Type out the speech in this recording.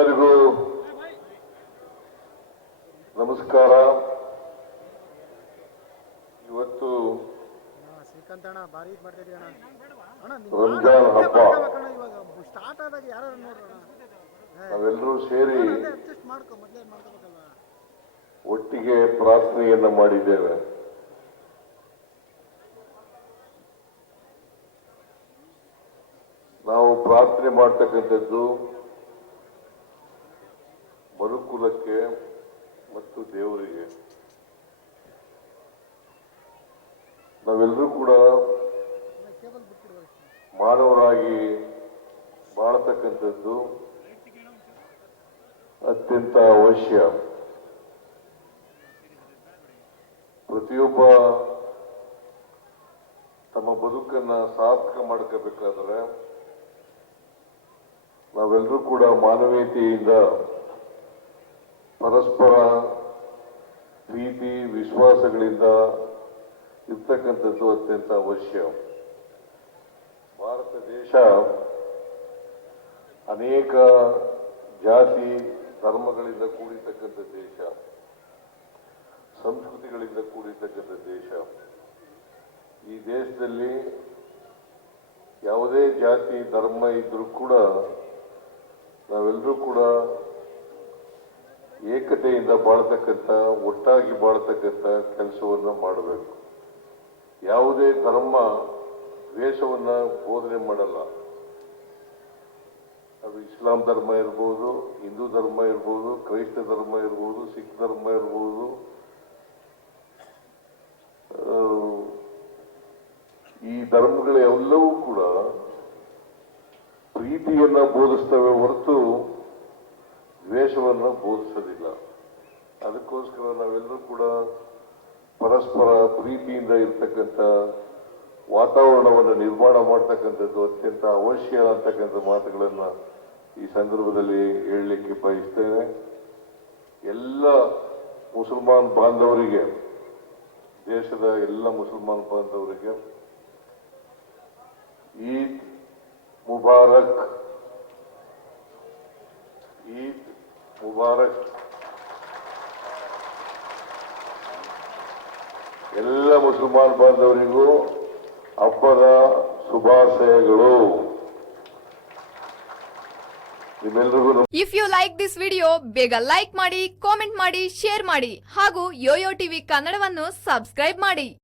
ಎಲ್ಲರಿಗೂ ನಮಸ್ಕಾರ. ಇವತ್ತು ರಂಜಾನ್ ಹಬ್ಬ. ನಾವೆಲ್ಲರೂ ಸೇರಿ ಒಟ್ಟಿಗೆ ಪ್ರಾರ್ಥನೆಯನ್ನ ಮಾಡಿದ್ದೇವೆ. ನಾವು ಪ್ರಾರ್ಥನೆ ಮಾಡ್ತಕ್ಕಂಥದ್ದು ಮನುಕುಲಕ್ಕೆ ಮತ್ತು ದೇವರಿಗೆ. ನಾವೆಲ್ಲರೂ ಕೂಡ ಮಾನವರಾಗಿ ಬಾಳತಕ್ಕಂಥದ್ದು ಅತ್ಯಂತ ಅವಶ್ಯ. ಪ್ರತಿಯೊಬ್ಬ ತಮ್ಮ ಬದುಕನ್ನ ಸಾರ್ಥಕ ಮಾಡ್ಕೋಬೇಕಾದ್ರೆ ನಾವೆಲ್ಲರೂ ಕೂಡ ಮಾನವೀಯತೆಯಿಂದ ಪರಸ್ಪರ ಪ್ರೀತಿ ವಿಶ್ವಾಸಗಳಿಂದ ಇರ್ತಕ್ಕಂಥದ್ದು ಅತ್ಯಂತ ಅವಶ್ಯ. ಭಾರತ ದೇಶ ಅನೇಕ ಜಾತಿ ಧರ್ಮಗಳಿಂದ ಕೂಡಿರ್ತಕ್ಕಂಥ ದೇಶ, ಸಂಸ್ಕೃತಿಗಳಿಂದ ಕೂಡಿರ್ತಕ್ಕಂಥ ದೇಶ. ಈ ದೇಶದಲ್ಲಿ ಯಾವುದೇ ಜಾತಿ ಧರ್ಮ ಇದ್ರೂ ಕೂಡ ನಾವೆಲ್ಲರೂ ಕೂಡ ಏಕತೆಯಿಂದ ಬಾಳ್ತಕ್ಕಂಥ, ಒಟ್ಟಾಗಿ ಬಾಳ್ತಕ್ಕಂಥ ಕೆಲಸವನ್ನು ಮಾಡಬೇಕು. ಯಾವುದೇ ಧರ್ಮ ದ್ವೇಷವನ್ನ ಬೋಧನೆ ಮಾಡಲ್ಲ. ಅದು ಇಸ್ಲಾಂ ಧರ್ಮ ಇರ್ಬೋದು, ಹಿಂದೂ ಧರ್ಮ ಇರ್ಬೋದು, ಕ್ರೈಸ್ತ ಧರ್ಮ ಇರ್ಬೋದು, ಸಿಖ್ ಧರ್ಮ ಇರ್ಬೋದು. ಈ ಧರ್ಮಗಳೆಲ್ಲವೂ ಕೂಡ ಪ್ರೀತಿಯನ್ನ ಬೋಧಿಸ್ತವೆ ಹೊರತು ದ್ವೇಷವನ್ನ ಬೋಧಿಸೋದಿಲ್ಲ. ಅದಕ್ಕೋಸ್ಕರ ನಾವೆಲ್ಲರೂ ಕೂಡ ಪರಸ್ಪರ ಪ್ರೀತಿಯಿಂದ ಇರ್ತಕ್ಕಂಥ ವಾತಾವರಣವನ್ನು ನಿರ್ಮಾಣ ಮಾಡ್ತಕ್ಕಂಥದ್ದು ಅತ್ಯಂತ ಅವಶ್ಯ ಅಂತಕ್ಕಂಥ ಮಾತುಗಳನ್ನ ಈ ಸಂದರ್ಭದಲ್ಲಿ ಹೇಳಲಿಕ್ಕೆ ಬಯಸ್ತೇನೆ. ಎಲ್ಲ ಮುಸಲ್ಮಾನ್ ಬಾಂಧವರಿಗೆ, ದೇಶದ ಎಲ್ಲ ಮುಸಲ್ಮಾನ್ ಬಾಂಧವರಿಗೆ ಈದ್ ಮುಬಾರಕ್, ಈದ್ ಮುಬಾರಕ್. ಎಲ್ಲ ಮುಸಲ್ಮಾನ್ ಬಾಂಧವರಿಗೂ ಹಬ್ಬದ ಶುಭಾಶಯಗಳು. ನಿಮ್ಮೆಲ್ಲರಿಗೂ if you like this video ಬೇಗ ಲೈಕ್ ಮಾಡಿ, ಕಾಮೆಂಟ್ ಮಾಡಿ, ಶೇರ್ ಮಾಡಿ ಹಾಗೂ ಯೋಯೋ ಟಿವಿ ಕನ್ನಡವನ್ನು ಸಬ್ಸ್ಕ್ರೈಬ್ ಮಾಡಿ.